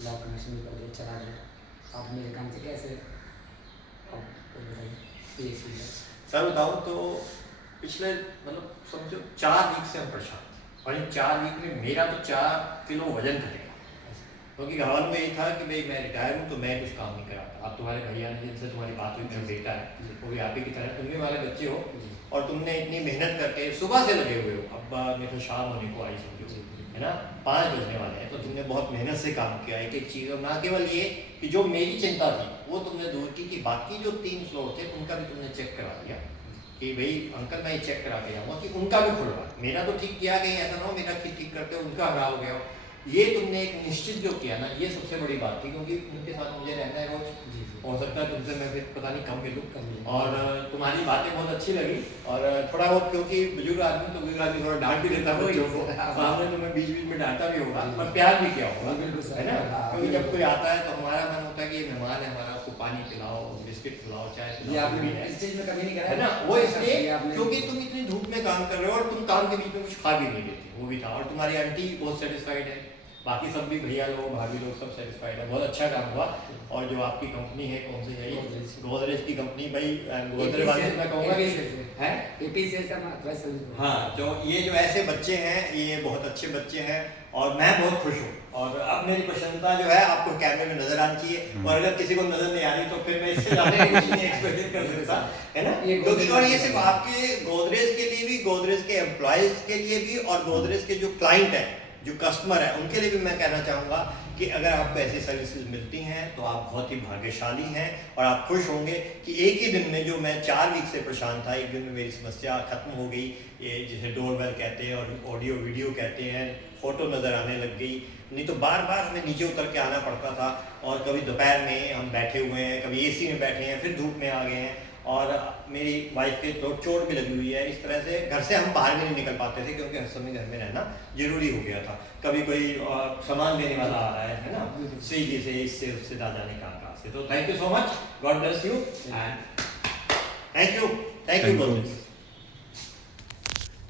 Lock connection भी कर दिया, चला गया। आप मेरे काम से कैसे अब वो बताइए ये एक्सपीरियंस। सर बताओ तो पिछले मतलब समझो 4 वीक से हम परेशान थे और इन 4 वीक में मेरा तो 4 किलो वजन घटेगा क्योंकि घर वालों में यही था कि भाई मैं रिटायर हूँ तो मैं कुछ काम नहीं कराता। अब तुम्हारे भैया ने जिनसे तुम्हारी बात हुई, मेरा बेटा है वो भी आप ही की तरह तुम भी वाले बच्चे हो और तुमने इतनी मेहनत करके सुबह से लगे हुए हो। अब मेरे को शाम होने को आई समझो, है ना, 5 बजने वाले हैं, तो तुमने बहुत मेहनत से काम किया एक एक चीज़। और ना केवल ये कि जो मेरी चिंता थी वो तुमने दूर की कि बाकी जो 3 फ्लोर थे उनका भी तुमने चेक करा दिया कि भाई अंकल मैं ये चेक करा के जाऊँगा कि उनका भी खुलवा। मेरा तो ठीक किया, कहीं ऐसा ना हो मेरा ठीक करते उनका खराब हो गया हो। ये तुमने एक निश्चित जो किया ना, ये सबसे बड़ी बात थी क्योंकि उनके साथ मुझे रहना है रोज। हो सकता है तुमसे मैं फिर पता नहीं कम मिलूँ और तुम्हारी बातें बहुत अच्छी लगी और थोड़ा बहुत क्योंकि बुजुर्ग आदमी तो बुजुर्ग आदमी थोड़ा डांट भी देता है बच्चों को, सामने तो मैं बीच बीच में डांटा भी होगा पर प्यार भी किया होगा, है ना। क्योंकि जब कोई आता है तो हमारा मन होता है कि ये मेहमान है हमारा, उसको पानी पिलाओ, बिस्किट खिलाओ, चाय पिलाओ, इस चीज में कभी नहीं करा है ना। वो इसलिए क्योंकि तुम इतनी धूप में काम कर रहे हो और तुम काम के बीच में कुछ खा भी नहीं लेते, वो भी था। और तुम्हारी आंटी बहुत सेटिस्फाइड है, बाकी सब भी भैया लोग भाभी लोग सब सेटिस्फाइड है, बहुत अच्छा काम हुआ। और जो आपकी कंपनी है कौन सी है, गोदरेज की कंपनी, भाई गोदरेज वाले मैं कहूँगा है हाँ, तो ये जो ऐसे बच्चे हैं ये बहुत अच्छे बच्चे हैं और मैं बहुत खुश हूँ। और अब मेरी प्रसन्नता जो है आपको कैमरे में नजर आनी चाहिए और अगर किसी को नजर नहीं आ रही तो फिर मैं इससे ज़्यादा कुछ नहीं एक्सपेक्ट कर सकता, है ना। क्योंकि और ये सिर्फ आपके गोदरेज के लिए भी, गोदरेज के एम्प्लॉयज़ के लिए भी और गोदरेज के जो क्लाइंट हैं, जो कस्टमर है, उनके लिए भी मैं कहना चाहूँगा कि अगर आपको ऐसी सर्विसेज मिलती हैं तो आप बहुत ही भाग्यशाली हैं और आप खुश होंगे कि एक ही दिन में जो मैं 4 वीक से परेशान था, एक दिन में मेरी समस्या खत्म हो गई। ये जिसे डोरबेल कहते हैं और ऑडियो वीडियो कहते हैं, फ़ोटो नज़र आने लग गई, नहीं तो बार बार हमें नीचे उतर के आना पड़ता था। और कभी दोपहर में हम बैठे हुए हैं, कभी AC में बैठे हैं, फिर धूप में आ गए हैं और मेरी वाइफ के तो चोट भी लगी हुई है। इस तरह से घर से हम बाहर भी नहीं निकल पाते थे क्योंकि हर समय घर में रहना जरूरी हो गया था। कभी कोई सामान लेने वाला आ रहा है ना, स्विगी से, इससे उससे ना जाने कहाँ से। तो thank you so much, God bless you and thank you